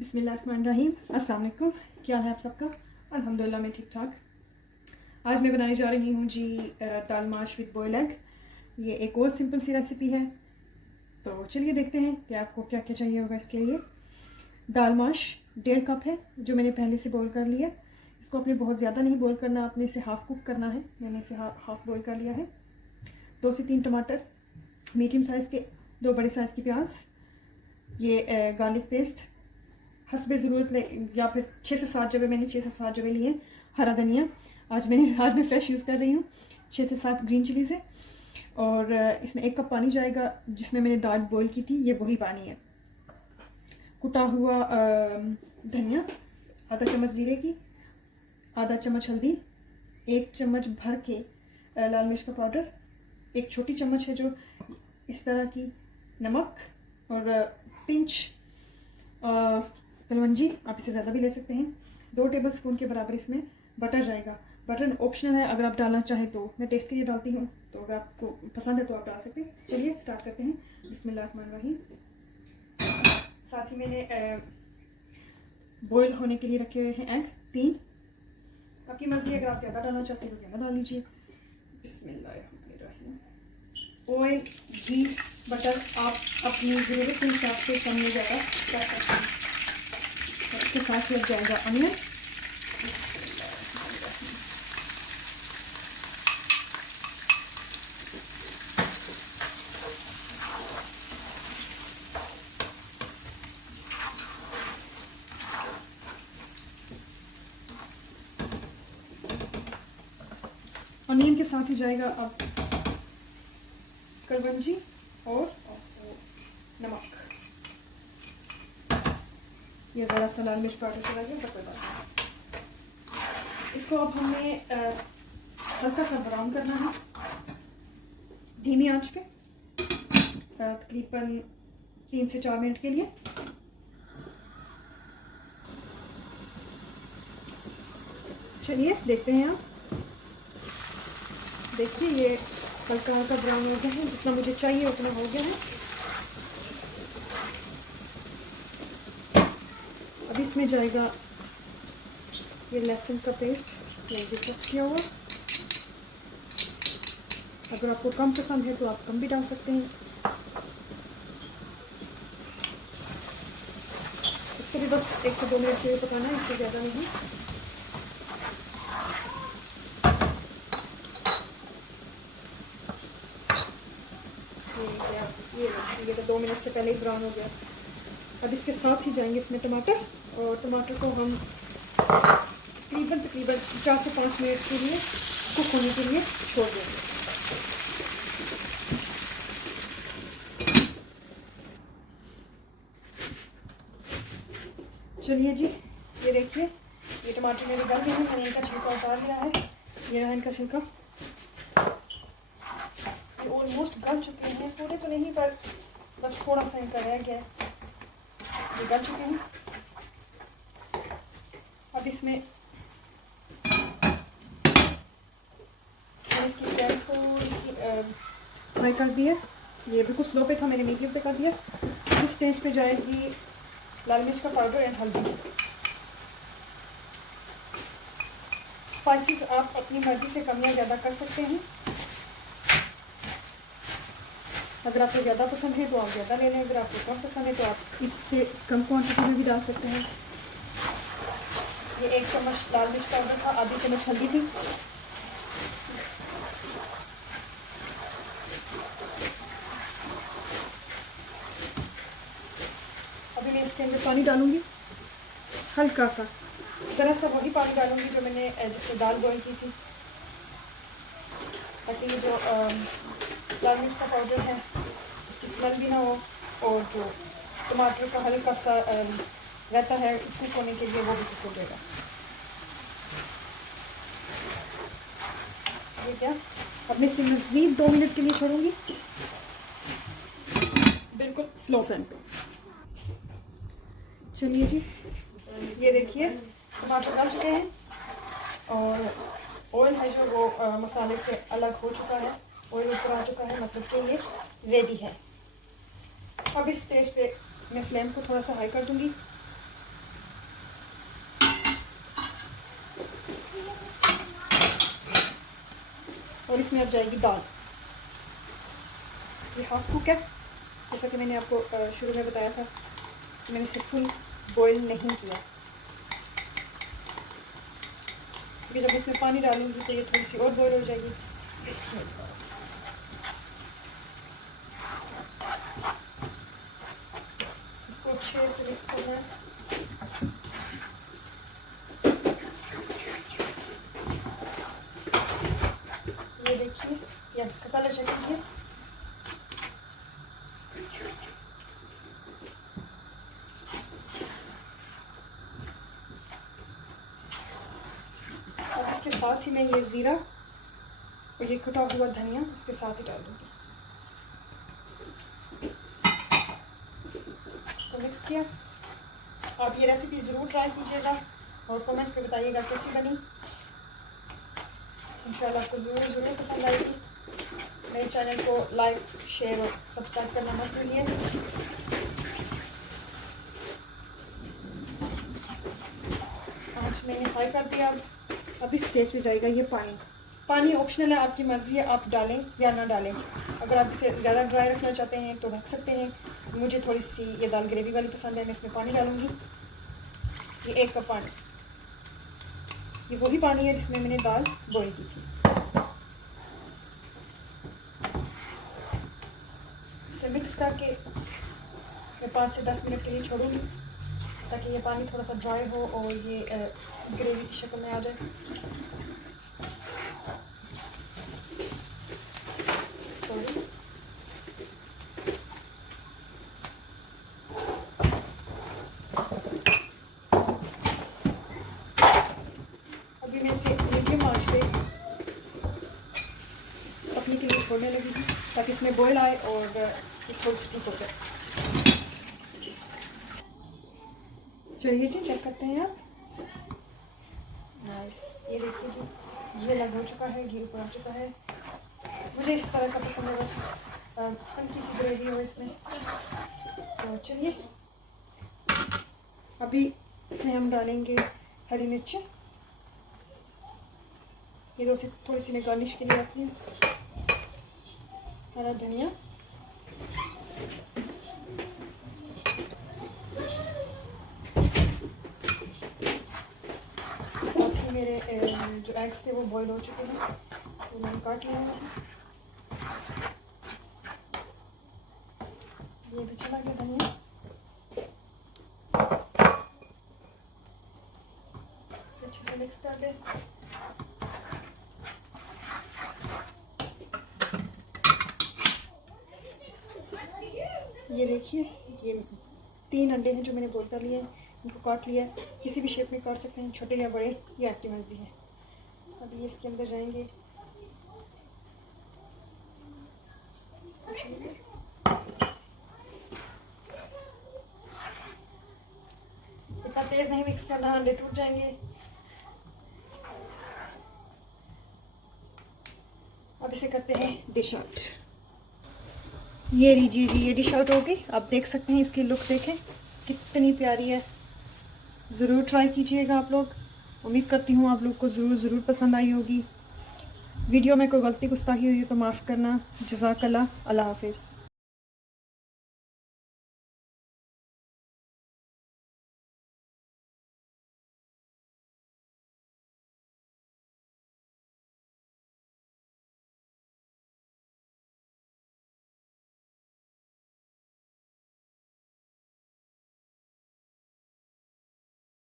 बिस्मिल्लाहिर्रहमानिर्रहीम। अस्सलाम वालेकुम। क्या है आप सबका? अल्हम्दुलिल्लाह मैं ठीक ठाक। आज मैं बनाने जा रही हूँ जी दाल माश विद बॉयल एग। ये एक और सिंपल सी रेसिपी है, तो चलिए देखते हैं कि आपको क्या क्या चाहिए होगा इसके लिए। दाल माश 1.5 कप है जो मैंने पहले से बॉयल कर लिया। इसको आपने बहुत ज़्यादा नहीं बॉयल करना, आपने इसे हाफ़ कुक करना है। मैंने इसे हाफ़ बॉयल कर लिया है। 2 से 3 टमाटर, मीडियम साइज़ के 2 बड़े साइज़ की प्याज, ये गार्लिक पेस्ट हस्बे ज़रूरत ले, या फिर 6 से 7 जबे, मैंने 6 से 7 जबे लिए। हरा धनिया आज मैं फ्रेश यूज़ कर रही हूँ। 6 से 7 ग्रीन चिलीज़ है। और इसमें 1 कप पानी जाएगा जिसमें मैंने दाल बॉईल की थी, ये वही पानी है। कुटा हुआ धनिया, आधा चम्मच जीरे की, आधा चम्मच हल्दी, 1 चम्मच भर के लाल मिर्च का पाउडर, 1 छोटी चम्मच है जो इस तरह की नमक, और पिंच कलवंजी, आप इसे ज़्यादा भी ले सकते हैं। 2 टेबल स्पून के बराबर इसमें बटर जाएगा। बटर ऑप्शनल है, अगर आप डालना चाहें तो। मैं टेस्ट के लिए डालती हूँ, तो अगर आपको पसंद है तो आप डाल सकते हैं। चलिए स्टार्ट करते हैं। बिस्मिल्लाहिर्रहमानिर्रहीम। साथ ही मैंने बॉयल होने के लिए रखे हुए हैं एग 3। आपकी मर्ज़ी, अगर आप ज़्यादा डालना चाहते हैं तो ज़्यादा डाल लीजिए। बिस्मिल्लाहिर्रहमानिर्रहीम। ऑयल, घी, बटर आप अपनी ज़रूरत के हिसाब से कम या ज़्यादा कर सकते हैं। इसके साथ लग जाएगा अनियन। अनियन के साथ ही जाएगा अब कलवंजी और नमक। ये ज़रा सा लाल मिर्च पाउडर चला गया, तो कोई बात नहीं। इसको अब हमें हल्का सा ब्राउन करना है धीमी आंच पे, तकरीबन 3 से 4 मिनट के लिए। चलिए देखते हैं। आप देखिए ये हल्का हल्का ब्राउन हो गया है, जितना मुझे चाहिए उतना हो गया है। अब इसमें जाएगा ये लहसुन का पेस्ट, मैंने चॉप किया हुआ। अगर आपको कम पसंद है तो आप कम भी डाल सकते हैं। इसको भी बस 1 से 2 मिनट के लिए पकाना है, इससे ज़्यादा नहीं। ये तो 2 मिनट से पहले ही ब्राउन हो गया। अब इसके साथ ही जाएंगे इसमें टमाटर, और टमाटर को हम तकरीबन 4 से 5 मिनट के लिए कुक होने के लिए छोड़ देंगे। चलिए जी, ये देखिए ये टमाटर मेरे गल गए हैं। मैंने इनका छिलका उतार लिया है। ये रहा इनका छिलका। ये ऑलमोस्ट गल चुके हैं, पूरे तो नहीं पर बस थोड़ा सा इनका रह गया है। ये गल चुके हैं। अब इसमें इसकी फ्लेम थोड़ी सी हाई कर दी है। ये बिल्कुल स्लो पे था, मैंने मीडियम पे कर दिया। इस स्टेज पे जाएगी लाल मिर्च का पाउडर एंड हल्दी। स्पाइसेस आप अपनी मर्ज़ी से कम या ज़्यादा कर सकते हैं। अगर आपको ज़्यादा पसंद है तो आप ज़्यादा ले लें, अगर आपको कम पसंद है तो आप इससे कम क्वांटिटी में भी डाल सकते हैं। ये 1 चम्मच लाल मिर्च पाउडर था, आधी चम्मच हल्दी थी। अभी मैं इसके अंदर पानी डालूंगी, हल्का सा, ज़रा सा वही पानी डालूंगी जो मैंने जिससे दाल बॉईल की थी, ताकि ये जो लाल मिर्च का पाउडर है इसकी स्मेल भी ना हो, और जो टमाटर का हल्का सा रहता है कुक होने के लिए, वो भी कुक हो जाएगा। ये क्या, अब मैं इसे मज़ीद 2 मिनट के लिए छोड़ूंगी, बिल्कुल स्लो फ्लेम पे। चलिए जी, ये देखिए टमाटर डाल चुके हैं और ऑयल है जो वो मसाले से अलग हो चुका है, ऑयल ऊपर आ चुका है, मतलब कि ये रेडी है। अब इस स्टेज पे मैं फ्लेम को थोड़ा सा हाई कर दूंगी इसमें अब जाएगी दाल। ये हाफ कुक है, जैसा कि मैंने आपको शुरू में बताया था कि मैंने इसे फुल बॉईल नहीं किया, क्योंकि जब इसमें पानी डालूंगी तो ये थोड़ी सी और बॉईल हो जाएगी। इसमें इसको अच्छे से मिक्स करना है। ये देखिए, या इसका कलर चेक कीजिए। अब इसके साथ ही मैं ये ज़ीरा और ये कटा हुआ धनिया इसके साथ ही डाल दूँगी। इसको मिक्स किया। आप ये रेसिपी ज़रूर ट्राई कीजिएगा और कमेंट्स में बताइएगा कैसी बनी। इंशाल्लाह आपको ज़रूर पसंद आएगी। मेरे चैनल को लाइक, शेयर और सब्सक्राइब करना मत भूलिए। आज मैंने हाई कर दिया। अब इस स्टेज पे जाएगा ये पानी। पानी ऑप्शनल है, आपकी मर्ज़ी है, आप डालें या ना डालें। अगर आप इसे ज़्यादा ड्राई रखना चाहते हैं तो रख सकते हैं। मुझे थोड़ी सी ये दाल ग्रेवी वाली पसंद है, मैं इसमें पानी डालूँगी। ये 1 कप पानी, ये वही पानी है जिसमें मैंने दाल बॉईल की थी। इसे मिक्स करके मैं 5 से 10 मिनट के लिए छोड़ूंगी, ताकि ये पानी थोड़ा सा ड्राई हो और ये ग्रेवी की शक्ल में आ जाए। सॉरी, अभी मैं इसे मीडियम आंच पे पकने के लिए छोड़ने लगी थी, ताकि इसमें बॉयल आए और थोड़ी सी कुक हो जाए। चलिए जी, चेक करते हैं आप। नाइस, ये देखिए जी, ये लग हो चुका है, घी ऊपर आ चुका है। मुझे इस तरह का पसंद है, बस हल्की सी ग्रेवी हो इसमें। तो चलिए, अभी इसमें हम डालेंगे हरी मिर्च। ये थोड़ी सी मैं गार्निश के लिए रखी हूँ। हरा धनिया, साथ ही मेरे जो एग्स थे वो बॉईल हो चुके हैं, तो मैंने काट लिया है। ये भी चला गया धनिया। अच्छे से मिक्स कर दें। ये देखिए, ये 3 अंडे हैं जो मैंने बॉईल कर लिए हैं, इनको काट लिया है। किसी भी शेप में काट सकते हैं, छोटे या बड़े, ये आपकी मर्जी है। अब ये इसके अंदर जाएंगे। इतना तेज़ नहीं मिक्स करना, अंडे टूट जाएंगे। अब इसे करते हैं डिश आउट। ये लीजिए जी, ये डिश आउट होगी। आप देख सकते हैं, इसकी लुक देखें कितनी प्यारी है। ज़रूर ट्राई कीजिएगा आप लोग। उम्मीद करती हूँ आप लोग को ज़रूर पसंद आई होगी। वीडियो में कोई गलती गुस्ताखी हुई तो माफ़ करना। जज़ाकल्लाह, अल्लाह हाफ़िज़।